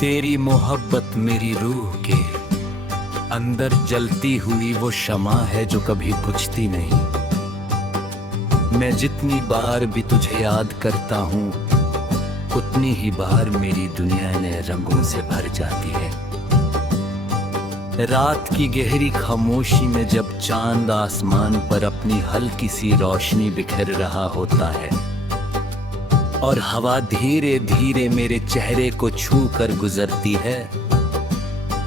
तेरी मोहब्बत मेरी रूह के अंदर जलती हुई वो शमा है जो कभी बुझती नहीं। मैं जितनी बार भी तुझे याद करता हूँ उतनी ही बार मेरी दुनिया नए रंगों से भर जाती है। रात की गहरी खामोशी में जब चांद आसमान पर अपनी हल्की सी रोशनी बिखेर रहा होता है और हवा धीरे धीरे मेरे चेहरे को छू कर गुजरती है,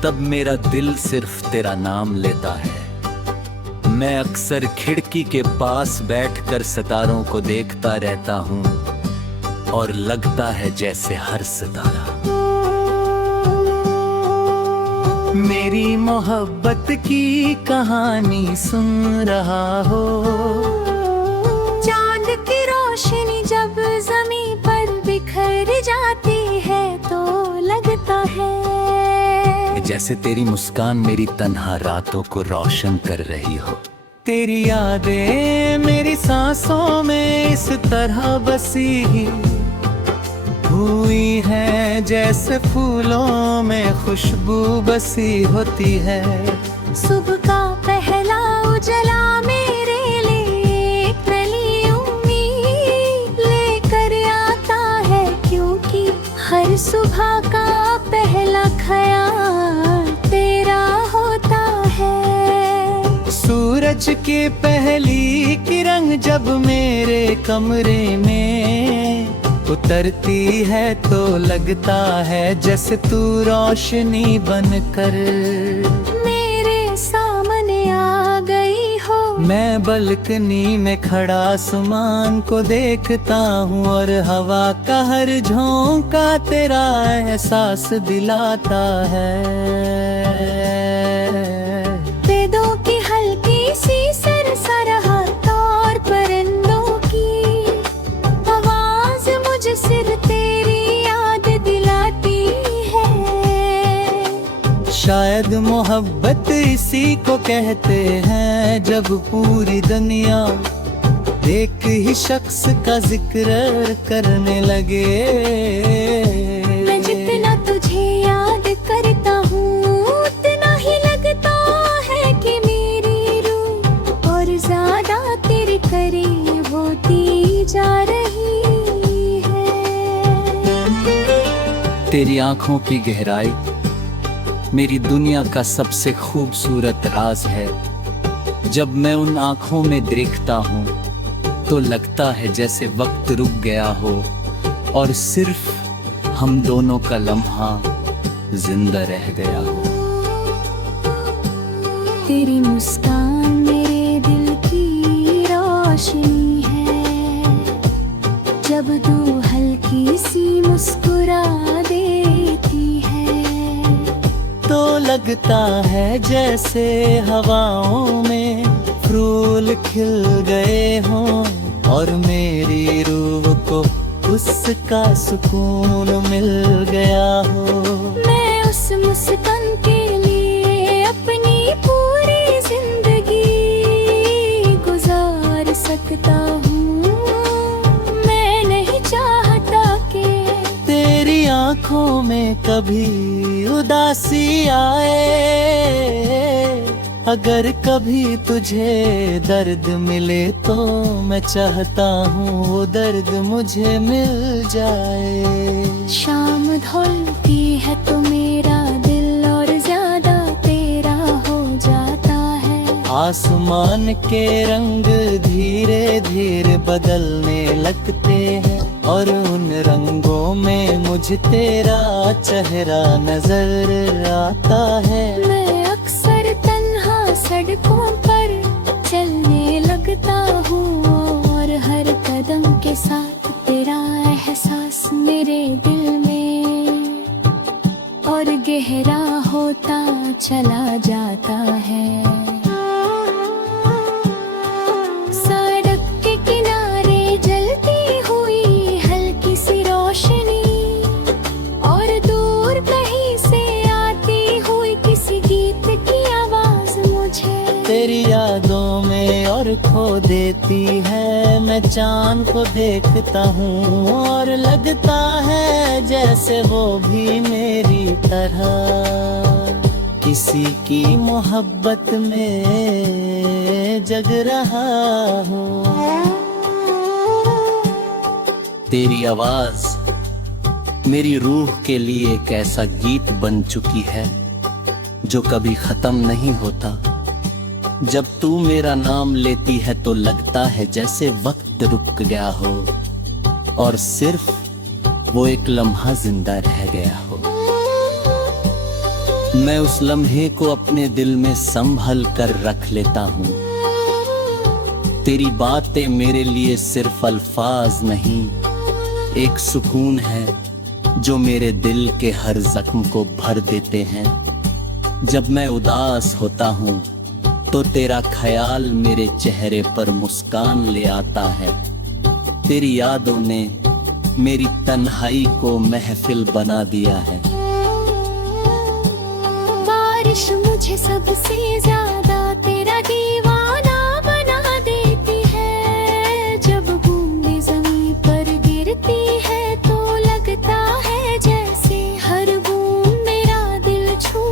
तब मेरा दिल सिर्फ तेरा नाम लेता है। मैं अक्सर खिड़की के पास बैठकर सितारों को देखता रहता हूँ और लगता है जैसे हर सितारा मेरी मोहब्बत की कहानी सुन रहा हो। चांद की रोशनी जब ज़मीं पर बिखर जाती है तो लगता है जैसे तेरी मुस्कान मेरी तन्हा रातों को रोशन कर रही हो। तेरी यादें मेरी सांसों में इस तरह बसी हुई है जैसे फूलों में खुशबू बसी होती है। सुबह का पहला उजला मेरे लिए एक नई उम्मीद लेकर आता है, क्योंकि हर सुबह का पहला ख्याल तेरा होता है। सूरज की पहली किरण जब मेरे कमरे में उतरती है तो लगता है जैसे तू रोशनी बनकर मेरे सामने आ गई हो। मैं बालकनी में खड़ा आसमान को देखता हूँ और हवा का हर झोंका तेरा एहसास दिलाता है। वेदों की हल्की सी सरसराहट और परिंदों की आवाज मुझे सिर्फ तेरी याद दिलाती है। शायद मोहब्बत इसी को कहते हैं जब पूरी दुनिया एक ही शख्स का जिक्र करने लगे। मैं जितना तुझे याद करता हूँ उतना ही लगता है कि मेरी रूह और ज्यादा तेरे करीब होती जा रही है। तेरी आंखों की गहराई मेरी दुनिया का सबसे खूबसूरत राज है। जब मैं उन आंखों में देखता हूँ तो लगता है जैसे वक्त रुक गया हो और सिर्फ हम दोनों का लम्हा जिंदा रह गया हो। तेरी मुस्कान मेरे दिल की रोशनी है, जब तू हल्की सी मुस्कुरा देती है तो लगता है जैसे हवाओं में फूल खिल गए हों और मेरी रूह को उसका सुकून मिल गया हो। मैं उस मुस्कान के लिए अपनी पूरी जिंदगी गुजार सकता हूँ। मैं नहीं चाहता कि तेरी आंखों में कभी उदासी आए। अगर कभी तुझे दर्द मिले तो मैं चाहता हूँ वो दर्द मुझे मिल जाए। शाम ढलती है तो मेरा दिल और ज्यादा तेरा हो जाता है। आसमान के रंग धीरे धीरे बदलने लगते हैं और उन रंगों में मुझे तेरा चेहरा नजर आता है। मैं अक्सर तन्हा सड़कों पर चलने लगता हूँ और हर कदम के साथ तेरा एहसास मेरे दिल में और गहरा होता चला जाता है। सड़क के किनारे जलती हुई हल्की सी रोशनी और दूर कहीं से आती हुई किसी गीत की आवाज मुझे तेरी यादों में और खो देती है। मैं चांद को देखता हूँ और लगता है जैसे वो भी मेरी तरह किसी की मोहब्बत में जग रहा हूँ। तेरी आवाज मेरी रूह के लिए एक ऐसा गीत बन चुकी है जो कभी खत्म नहीं होता। जब तू मेरा नाम लेती है तो लगता है जैसे वक्त रुक गया हो और सिर्फ वो एक लम्हा जिंदा रह गया हो। मैं उस लम्हे को अपने दिल में संभल कर रख लेता हूँ। तेरी बातें मेरे लिए सिर्फ अल्फाज नहीं, एक सुकून है जो मेरे दिल के हर जख्म को भर देते हैं। जब मैं उदास होता हूँ तो तेरा ख्याल मेरे चेहरे पर मुस्कान ले आता है। तेरी यादों ने मेरी तन्हाई को महफिल बना दिया है। बारिश मुझे सबसे ज्यादा तेरा दीवाना बना देती है। जब बूंदें ज़मीं पर गिरती है तो लगता है जैसे हर बूंद मेरा दिल छू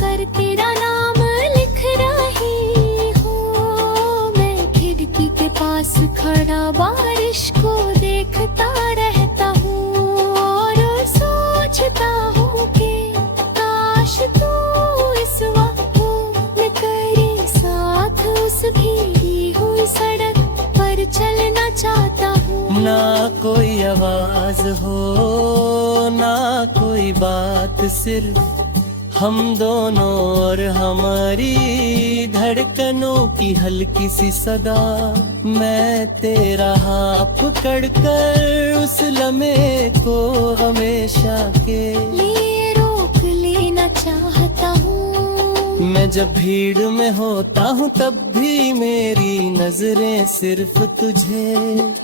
कर तेरा नाम लिख रही हो। मैं खिड़की के पास खड़ा बारिश को देखता रहता हूँ और सोचता हूँ कि काश तू इस वक्त हो। मैं तेरे साथ उस भीगी हुई सड़क पर चलना चाहता हूँ। ना कोई आवाज हो ना कोई बात, सिर्फ हम दोनों और हमारी धड़कनों की हल्की सी सदा। मैं तेरा हाथ पकड़ कर उस लम्हे को हमेशा के लिए रोक लेना चाहता हूँ। मैं जब भीड़ में होता हूँ तब भी मेरी नजरें सिर्फ तुझे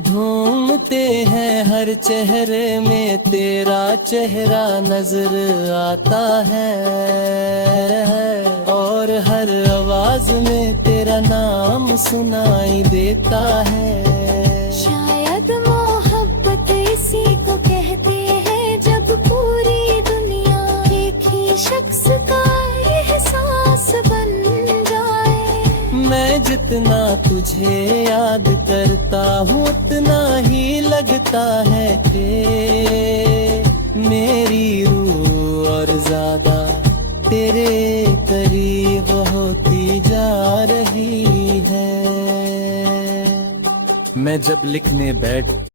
ढूंढते हैं। हर चेहरे में तेरा चेहरा नजर आता है और हर आवाज में तेरा नाम सुनाई देता है। शायद मोहब्बत इसी को कहते हैं जब पूरी दुनिया एक ही शख्स का एहसास बन जाए। मैं जितना तुझे याद करता हूँ उतना ही लगता है कि मेरी रूह और ज्यादा तेरे करीब होती जा रही है। मैं जब लिखने बैठ